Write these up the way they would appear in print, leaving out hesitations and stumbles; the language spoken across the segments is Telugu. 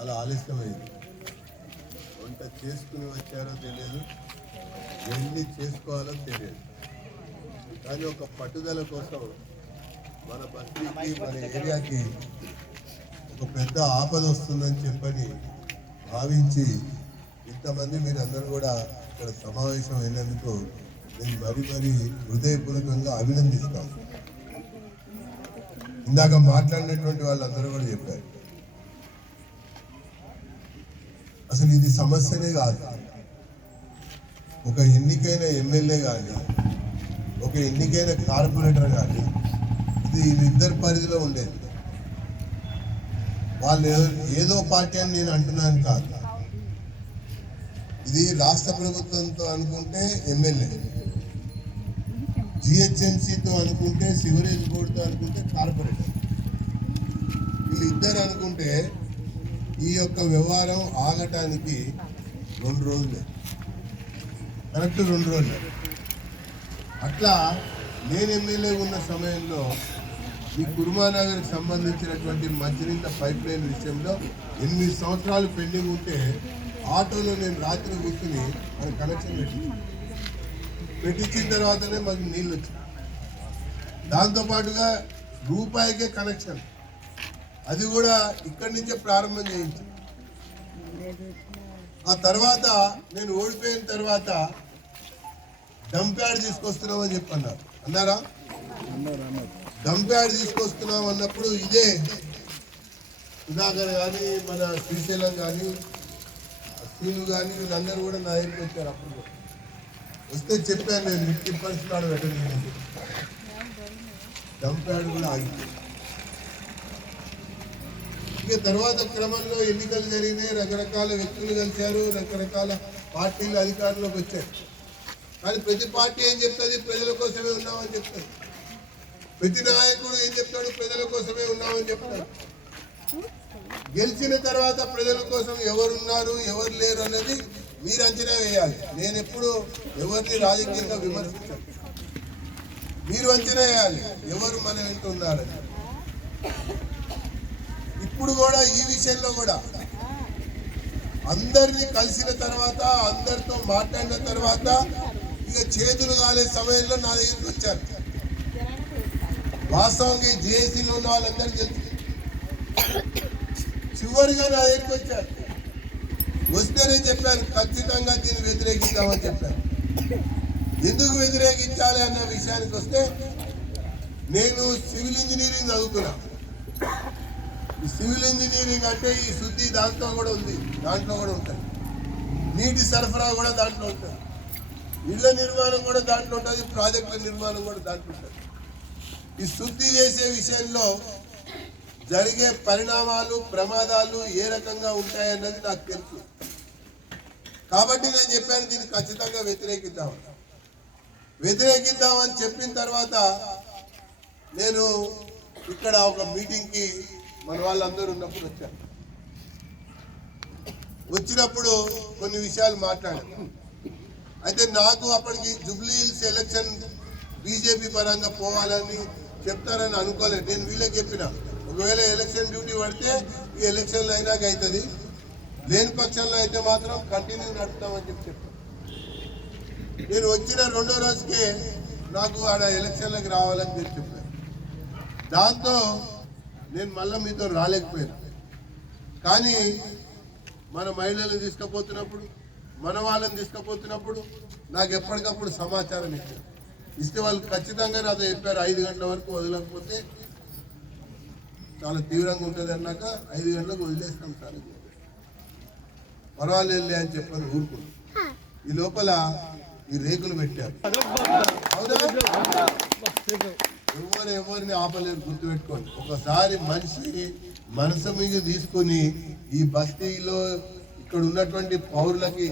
చాలా ఆలస్యమైంది. వంట చేసుకుని వచ్చారో తెలియదు, ఎన్ని చేసుకోవాలో తెలియదు. కానీ ఒక పట్టుదల కోసం మన బస్తీకి, మన ఏరియాకి ఒక పెద్ద ఆపద వస్తుందని చెప్పని భావించి ఇంతమంది మీరందరూ కూడా ఇక్కడ సమావేశం అయినందుకు నేను మరీ హృదయపూర్వకంగా అభినందిస్తాను. ఇందాక మాట్లాడినటువంటి వాళ్ళందరూ కూడా చెప్పారు, అసలు ఇది సమస్యనే కాదు. ఒక ఎన్నికైన ఎమ్మెల్యే కానీ, ఒక ఎన్నికైన కార్పొరేటర్ కానీ ఇది వీళ్ళిద్దరి పరిధిలో ఉండేది. వాళ్ళు ఏదో పార్టీ అని నేను అంటున్నాను కాదు. ఇది రాష్ట్ర ప్రభుత్వంతో అనుకుంటే ఎమ్మెల్యే, జిహెచ్ఎంసీతో అనుకుంటే, సివరేజ్ బోర్డుతో అనుకుంటే కార్పొరేటర్. వీళ్ళిద్దరు అనుకుంటే ఈ యొక్క వ్యవహారం ఆగటానికి 2 రోజులే, కరెక్ట్ 2 రోజులే. అట్లా నేను ఎమ్మెల్యే ఉన్న సమయంలో ఈ కుర్మానగర్కి సంబంధించినటువంటి మంచినీళ్ళ పైప్ లైన్ విషయంలో 8 సంవత్సరాలు పెండింగ్ ఉంటే ఆటోలో నేను రాత్రి కూర్చుని మనకు కనెక్షన్ పెట్టించిన తర్వాతనే మాకు నీళ్ళు వచ్చినాయి. దాంతోపాటుగా రూపాయికే కనెక్షన్, అది కూడా ఇక్కడి నుంచే ప్రారంభం చేయించి. ఆ తర్వాత నేను ఓడిపోయిన తర్వాత డంప్ యార్డ్ తీసుకొస్తున్నామని చెప్పన్నారు. అన్నారా? డంప్ యార్డ్ తీసుకొస్తున్నాం అన్నప్పుడు ఇదే సుధాకర్ కానీ, మన శ్రీశైలం కానీ, శ్రీను కానీ వీళ్ళందరూ కూడా నా దగ్గరికి వచ్చారు. అప్పుడు వస్తే చెప్పాను నేను 50% పెట్టలేదు. డంప్ యార్డ్ కూడా ఆగింది. ఇక తర్వాత క్రమంలో ఎన్నికలు జరిగినాయి, రకరకాల వ్యక్తులు కలిశారు, రకరకాల పార్టీలు అధికారంలోకి వచ్చారు. కానీ ప్రతి పార్టీ ఏం చెప్తుంది? ప్రజల కోసమే ఉన్నామని చెప్తారు. ప్రతి నాయకుడు ఏం చెప్తాడు? ప్రజల కోసమే ఉన్నామని చెప్తాడు. గెలిచిన తర్వాత ప్రజల కోసం ఎవరున్నారు, ఎవరు లేరు అనేది మీరు అంచనా వేయాలి. నేను ఎప్పుడు ఎవరిని రాజకీయంగా విమర్శించాను. మీరు అంచనా వేయాలి ఎవరు మన వెంట ఉన్నారని. ఇప్పుడు కూడా ఈ విషయంలో కూడా అందరినీ కలిసిన తర్వాత, అందరితో మాట్లాడిన తర్వాత ఇక చేతులు కాలే సమయంలో నా దగ్గరికి వచ్చారు. వాస్తవంగా జేఏసీలో ఉన్న వాళ్ళందరూ తెలుసు. చివరిగా నా దగ్గరికి వచ్చారు. వస్తేనే చెప్పాను ఖచ్చితంగా దీన్ని వ్యతిరేకిద్దామని చెప్పాను. ఎందుకు వ్యతిరేకించాలి అన్న విషయానికి వస్తే, నేను సివిల్ ఇంజనీరింగ్ చదువుతున్నా. ఈ సివిల్ ఇంజనీరింగ్ అంటే ఈ శుద్ధి దాంట్లో కూడా ఉంది, దాంట్లో కూడా ఉంటుంది. నీటి సరఫరా కూడా దాంట్లో ఉంటుంది, ఇళ్ల నిర్మాణం కూడా దాంట్లో ఉంటుంది, ప్రాజెక్టుల నిర్మాణం కూడా దాంట్లో ఉంటుంది. ఈ శుద్ధి చేసే విషయంలో జరిగే పరిణామాలు, ప్రమాదాలు ఏ రకంగా ఉంటాయన్నది నాకు తెలుసు. కాబట్టి నేను చెప్పాను దీన్ని ఖచ్చితంగా వ్యతిరేకిద్దామని చెప్పిన తర్వాత నేను ఇక్కడ ఒక మీటింగ్కి మన వాళ్ళందరూ ఉన్నప్పుడు వచ్చాను. వచ్చినప్పుడు కొన్ని విషయాలు మాట్లాడాను. అయితే నాకు అప్పటికి జూబ్లీ హిల్స్ ఎలక్షన్ బీజేపీ పరంగా పోవాలని చెప్తారని అనుకోలేదు. నేను వీళ్ళకి చెప్పిన, ఒకవేళ ఎలక్షన్ డ్యూటీ పడితే ఈ ఎలక్షన్లు అయినాక అవుతుంది, లేని పక్షంలో అయితే మాత్రం కంటిన్యూ నడుపుతామని చెప్పాను. నేను వచ్చిన 2వ రోజుకే నాకు ఆడ ఎలక్షన్లకు రావాలని చెప్పాను. దాంతో నేను మళ్ళీ మీతో రాలేకపోయాను. కానీ మన మహిళలను తీసుకుపోతున్నప్పుడు, మన వాళ్ళని తీసుకుపోతున్నప్పుడు నాకు ఎప్పటికప్పుడు సమాచారం ఇస్తే వాళ్ళు ఖచ్చితంగా నాతో చెప్పారు 5 గంటల వరకు వదలకపోతే చాలా తీవ్రంగా ఉంటుంది అన్నాక 5 గంటలకు వదిలేస్తాం సార్, పర్వాలేదులే అని చెప్పని ఊరుకున్నాం. ఈ లోపల ఈ రేకులు పెట్టారు. ఎవరిని ఆపలేరు, గుర్తుపెట్టుకోండి. ఒకసారి మనిషి మనసు మీద తీసుకుని ఈ బస్తీలో ఇక్కడ ఉన్నటువంటి పౌరులకి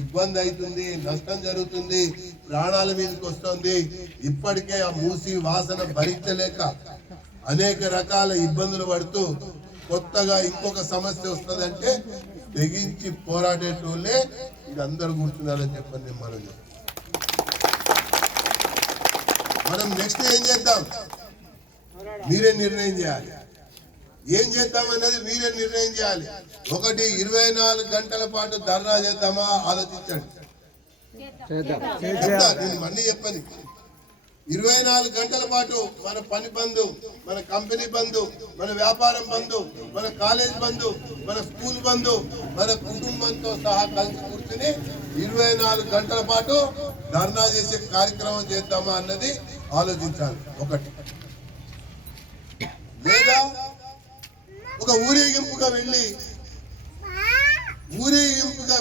ఇబ్బంది అవుతుంది, నష్టం జరుగుతుంది, ప్రాణాల మీదకి వస్తుంది, ఇప్పటికే ఆ మూసి వాసన భరించలేక అనేక రకాల ఇబ్బందులు పడుతూ కొత్తగా ఇంకొక సమస్య వస్తుందంటే తెగించి పోరాడేటోళ్ళే ఇది అందరూ కూర్చున్నారని చెప్పండి. మనం నెక్స్ట్ ఏం చేద్దాం మీరే నిర్ణయం చేయాలి. ఏం చేద్దామన్నది మీరే నిర్ణయం చేయాలి. ఒకటి 24 గంటల పాటు ధర్నా చేద్దామా ఆలోచించండి. నేను మళ్ళీ చెప్పని 24 గంటల పాటు మన పని బంధు, మన కంపెనీ బంధు, మన వ్యాపారం బంధు, మన కాలేజ్ బంధు, మన స్కూల్ బంధు, మన కుటుంబంతో సహా కలిసి కూర్చుని 24 గంటల పాటు ధర్నా చేసే కార్యక్రమం చేద్దామా అన్నది ఆలోచించాలి. ఒకటి లేదా ఒక ఊరేగింపుగా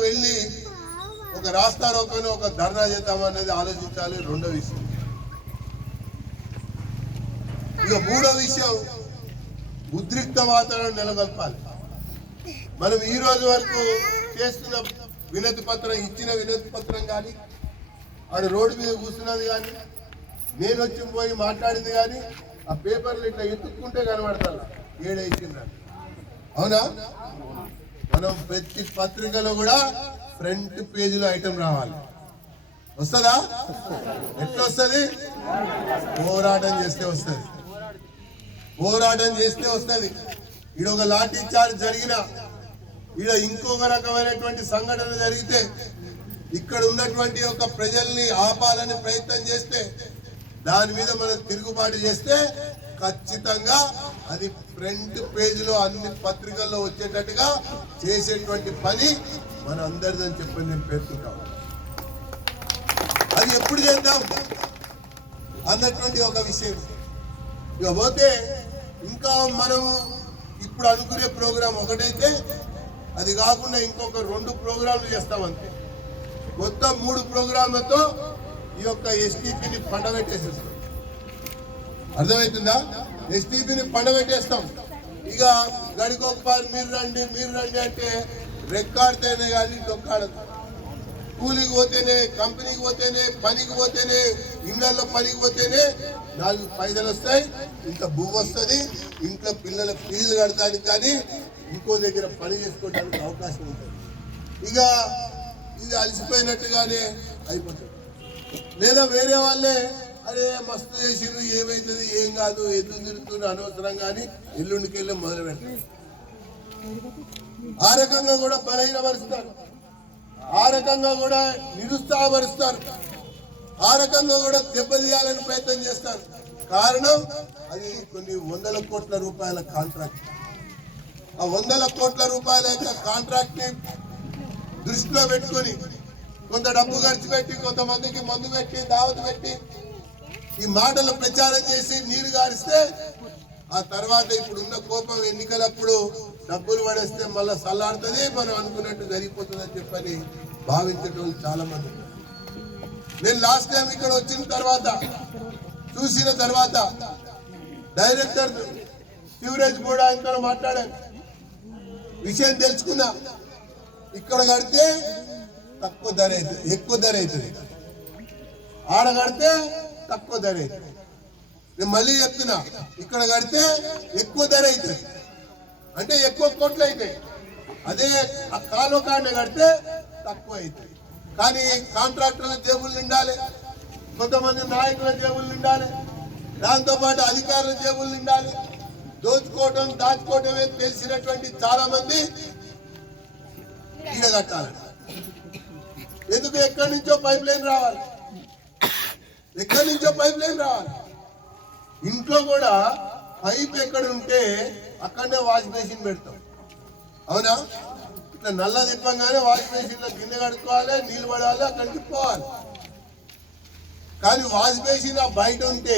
వెళ్ళి ఒక రాస్తారోకను ఒక ధర్నా చేద్దామా అన్నది ఆలోచించాలి. రెండో విషయం. ఇక మూడో విషయం, ఉద్రిక్త వాతావరణం నెలకొల్పాలి. మనం ఈ రోజు వరకు చేస్తున్న వినతి పత్రం, ఇచ్చిన వినతి పత్రం కానీ, ఆడ రోడ్డు మీద కూర్చున్నది కానీ, నేను వచ్చి పోయి మాట్లాడింది కానీ, ఆ పేపర్లు ఇట్లా ఎత్తుక్కుంటే కనబడతాను ఏడైతుందని. అవునా? మనం ప్రతి పత్రికలో కూడా ఫ్రంట్ పేజీలో ఐటమ్ రావాలి. వస్తుందా? ఎట్లా వస్తుంది? పోరాటం చేస్తే వస్తుంది. ఈడ ఒక లాఠీ చార్జ్ జరిగిన, ఈడ ఇంకొక రకమైనటువంటి సంఘటన జరిగితే, ఇక్కడ ఉన్నటువంటి ఒక ప్రజల్ని ఆపాలని ప్రయత్నం చేస్తే, దాని మీద మనం తిరుగుబాటు చేస్తే ఖచ్చితంగా అది ఫ్రంట్ పేజీలో అన్ని పత్రికల్లో వచ్చేటట్టుగా చేసేటువంటి పని మన అందరిదని చెప్పి నేను పేర్కొంటాను. అది ఎప్పుడు చేద్దాం అన్నటువంటి ఒక విషయం. ఇక పోతే ఇంకా మనము ఇప్పుడు అనుకునే ప్రోగ్రాం ఒకటైతే, అది కాకుండా ఇంకొక 2 ప్రోగ్రాంలు చేస్తామంతే. మొత్తం 3 ప్రోగ్రాంలతో ఈ యొక్క ఎస్టీపీని పండబెట్టేసేస్తాం. అర్థమవుతుందా? ఎస్టీపీని పండబెట్టేస్తాం. ఇక గడికొకపారి మీరు రండి అంటే రెక్కాడితేనే కానీ డొక్కాడదు. కూలికి పోతేనే, కంపెనీకి పోతేనే, పనికి పోతేనే, ఇళ్లలో పనికి పోతేనే 4 పైసలు వస్తాయి, ఇంత భూ వస్తుంది, ఇంట్లో పిల్లల ఫీజులు కడతానికి కానీ ఇంకో దగ్గర పని చేసుకోవడానికి అవకాశం ఉంటుంది. ఇక ఇది అలసిపోయినట్టుగానే అయిపోతుంది. లేదా వేరే వాళ్ళే అరే మస్తు చేసిరు, ఏమైతుంది, ఏం కాదు, ఎదురు తిరుగుతున్న అనవసరం కానీ ఎల్లుండికి వెళ్ళి మొదలు పెడతారు. ఆ రకంగా కూడా బలహీనపరుస్తారు, ఆ రకంగా కూడా నిరుత్సాహపరుస్తారు, ఆ రకంగా కూడా దెబ్బతీయాలని ప్రయత్నం చేస్తారు. కారణం అది కొన్ని 100 కోట్ల రూపాయల కాంట్రాక్ట్. ఆ 100 కోట్ల రూపాయల యొక్క కాంట్రాక్ట్ ని దృష్టిలో పెట్టుకొని కొంత డబ్బు ఖర్చు పెట్టి, కొంతమందికి మందు పెట్టి, దావత్ పెట్టి, ఈ మాటలు ప్రచారం చేసి నీరు గారిస్తే, ఆ తర్వాత ఇప్పుడున్న కోపం ఎన్నికలప్పుడు డబ్బులు పడేస్తే మళ్ళీ సల్లాడుతుంది, మనం అనుకున్నట్టు జరిగిపోతుందని చెప్పని భావించేటోళ్ళు చాలా మంది. నేను లాస్ట్ టైం ఇక్కడ వచ్చిన తర్వాత చూసిన తర్వాత డైరెక్టర్ శివరాజ్ కూడా ఆయనతో మాట్లాడాను, విషయం తెలుసుకున్నా. ఇక్కడ కడితే తక్కువ ధర అవుతుంది, ఎక్కువ ధర అవుతుంది, ఆడ కడితే తక్కువ ధర అవుతుంది. నేను మళ్ళీ చెప్తున్నా, ఇక్కడ కడితే ఎక్కువ ధర అవుతుంది అంటే ఎక్కువ కోట్లు అవుతాయి. అదే ఆ కాలువ కాడిని కడితే తక్కువ అవుతుంది. కానీ కాంట్రాక్టర్ల జేబులు నిండాలి, కొంతమంది నాయకుల జేబులు నిండాలి, దాంతోపాటు అధికారుల జేబులు నిండాలి. దోచుకోవటం దాచుకోవటమే తెలిసినటువంటి చాలా మంది ఈడ కట్టాలి. ఎందుకు? ఎక్కడి నుంచో పైప్ లైన్ రావాలి, ఇంట్లో కూడా పైప్ ఎక్కడ ఉంటే అక్కడనే వాష్ బేసిన్ పెడతాం. అవునా? ఇట్లా నల్ల తిప్పంగానే వాష్ బేసిన్ లో గిన్నె కడుక్కోవాలి, నీళ్ళు పడాలి, అక్కడికి పోవాలి. కానీ వాష్ బేసిన్ బయట ఉంటే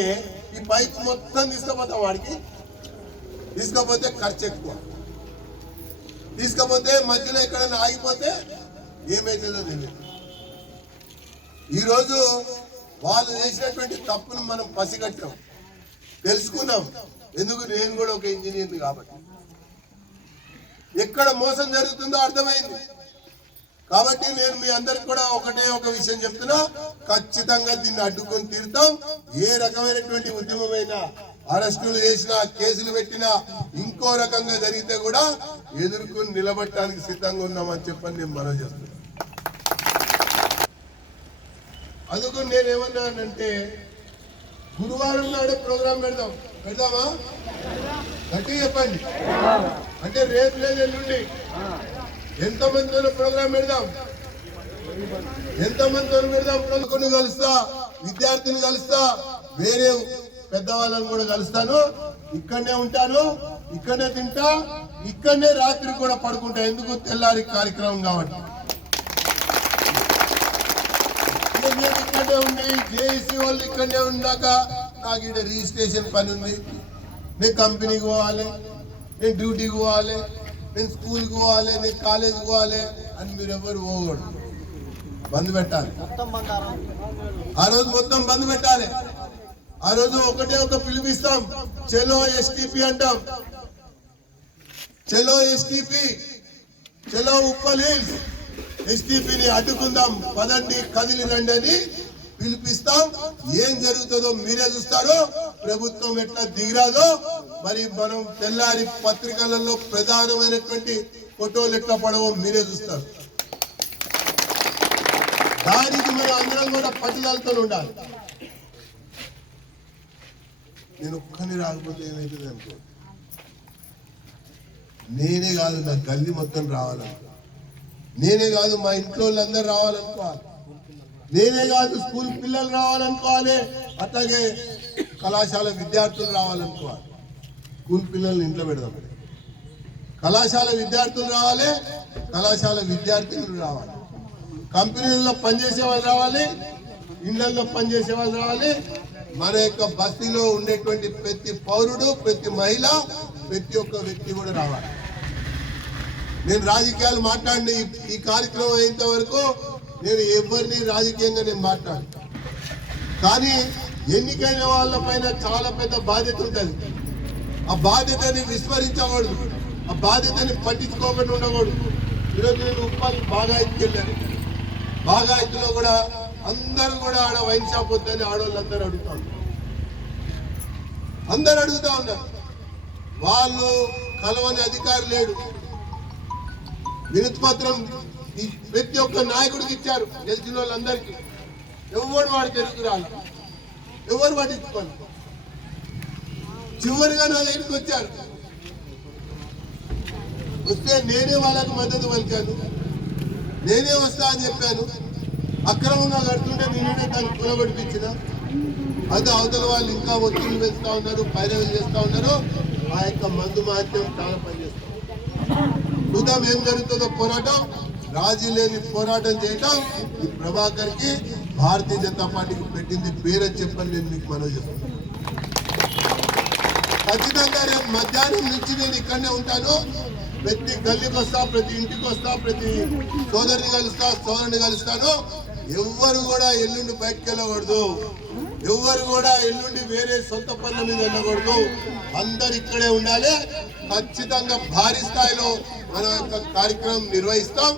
ఈ పైప్ మొత్తం తీసుకుపోతాం వాడికి. తీసుకపోతే ఖర్చు ఎక్కువ, తీసుకపోతే మధ్యలో ఎక్కడైనా ఆగిపోతే ఏమైతుందో తెలియదు. ఈరోజు వాళ్ళు చేసినటువంటి తప్పును మనం పసిగట్టాం, తెలుసుకున్నాం. ఎందుకు? నేను కూడా ఒక ఇంజనీర్ కాబట్టి ఎక్కడ మోసం జరుగుతుందో అర్థమైంది. కాబట్టి నేను మీ అందరికి కూడా ఒక విషయం చెప్తున్నా, ఖచ్చితంగా దీన్ని అడ్డుకొని తీరుతాం. ఏ రకమైనటువంటి ఉద్యమమైనా, అరెస్టులు చేసినా, కేసులు పెట్టినా, ఇంకో రకంగా జరిగితే కూడా ఎదుర్కొని నిలబడటానికి సిద్ధంగా ఉన్నామని చెప్పని నేను మనవి చేస్తున్నాను. అందుకు నేను ఏమన్నానంటే, గురువారం నాడే ప్రోగ్రాం పెడదామా? గట్టిగా చెప్పండి. అంటే రేపు లేదు ఎల్లుండి ఎంతమందితో ప్రోగ్రామ్ పెడదాం, ఎంతమందితో పెడదాం. కొన్ని కలుస్తా, విద్యార్థిని కలుస్తా, వేరే పెద్దవాళ్ళని కూడా కలుస్తాను. ఇక్కడనే ఉంటాను, ఇక్కడనే తింటా, ఇక్కడనే రాత్రి కూడా పడుకుంటా. ఎందుకు? తెల్లారి కార్యక్రమం కాబట్టి. నేను ఇక్కడే ఉండి జేఏసీ వాళ్ళు ఇక్కడనే ఉన్నాక నాకు ఇక్కడ రిజిస్ట్రేషన్ పని ఉంది. నేను కంపెనీకి పోవాలి, నేను డ్యూటీకి పోవాలి, నేను స్కూల్కి పోవాలి, నేను కాలేజీకి పోవాలి అని మీరు ఎవరు పోకూడదు. బంద్ పెట్టాలి. ఆ రోజు మొత్తం బంద్ పెట్టాలి. ఆ రోజు ఒకటే ఒక పిలిపిస్తాం, చలో ఎస్టీపీ అంటాం. చలో ఎస్టీపీ, చలో ఉప్పల్ హిల్స్, ఎస్టీపీని అడ్డుకుందాం, పదండి కదిలి రండి అని పిలిపిస్తాం. ఏం జరుగుతుందో మీరే చూస్తారు. ప్రభుత్వం ఎట్లా దిగిరాదో మరి మనం తెల్లారి పత్రికలలో ప్రధానమైనటువంటి ఫోటోలు ఎట్లా పడవో మీరే చూస్తారు. దానికి మనం అందరం కూడా పట్టుదలతో ఉండాలి. నేను ఒక్కని రాకపోతే ఏమవుతుంది అనుకో, నేనే కాదు నా గల్లీ మొత్తం రావాలనుకో, నేనే కాదు మా ఇంట్లో వాళ్ళందరూ రావాలనుకోవాలి, నేనే కాదు స్కూల్ పిల్లలు రావాలనుకోవాలి, అట్లాగే కళాశాల విద్యార్థులు రావాలనుకోవాలి. స్కూల్ పిల్లల్ని ఇంట్లో పెడదాం, కళాశాల విద్యార్థులు రావాలి, కళాశాల విద్యార్థులు రావాలి, కంపెనీల్లో పనిచేసే వాళ్ళు రావాలి, ఇళ్లలో పనిచేసే వాళ్ళు రావాలి. మన యొక్క బస్తీలో ఉండేటువంటి ప్రతి పౌరుడు, ప్రతి మహిళ, ప్రతి ఒక్క వ్యక్తి కూడా రావాలి. నేను రాజకీయాలు మాట్లాడి ఈ కార్యక్రమం అయ్యేంత వరకు నేను ఎవరిని రాజకీయంగా నేను మాట్లాడు, కానీ ఎన్నికైన వాళ్ళ పైన చాలా పెద్ద బాధ్యత ఉంటుంది. ఆ బాధ్యతని విస్మరించకూడదు, ఆ బాధ్యతని పట్టించుకోకుండా ఉండకూడదు. ఈరోజు నేను ఉప్పల్ బాగాయత్కి వెళ్ళాను. బాగాయత్తులో కూడా అందరూ కూడా ఆడ వైన్ షాప్ వద్దని ఆడవాళ్ళందరూ అడుగుతా ఉన్నారు. అందరు అడుగుతా ఉన్నారు. వాళ్ళు కలవని అధికారి లేడు. వినతి పత్రం ప్రతి ఒక్క నాయకుడికి ఇచ్చారు, గెలిచిన వాళ్ళందరికీ. ఎవరు వాడు తెలుగు రాలి, ఎవరు పట్టించుకోవాలి. చివరిగా నా దగ్గరికి వచ్చారు. వస్తే నేనే వాళ్ళకు మద్దతు పలికాను, నేనే వస్తా అని చెప్పాను. అక్రమంగా కడుతుంటే నేనే దాన్ని కూలగొట్టించిన. అది అవతల వాళ్ళు ఇంకా ఒత్తిడి వేస్తూ ఉన్నారు, పైరవీలు చేస్తూ ఉన్నారు. ఆ యొక్క మందు మాధ్యం చాలా పనిచేస్తాం. చూద్దాం ఏం జరుగుతుందో. పోరాటం, రాజీ లేని పోరాటం చేయటం ఈ ప్రభాకర్ కి భారతీయ జనతా పార్టీకి పెట్టింది పేరని చెప్పని నేను మీకు మనవి చేస్తాను. ఖచ్చితంగా రేపు మధ్యాహ్నం నుంచి నేను ఇక్కడనే ఉంటాను. ప్రతి గల్లీకి వస్తా, ప్రతి ఇంటికి వస్తా, ప్రతి సోదరిని కలుస్తా, సోదరుని కలుస్తాను. ఎవ్వరు కూడా ఎల్లుండి బయటకు వెళ్ళకూడదు, ఎవ్వరు కూడా ఎల్లుండి వేరే సొంత పనుల మీద వెళ్ళకూడదు. అందరు ఇక్కడే ఉండాలి. ఖచ్చితంగా భారీ స్థాయిలో మన యొక్క కార్యక్రమం నిర్వహిస్తాం.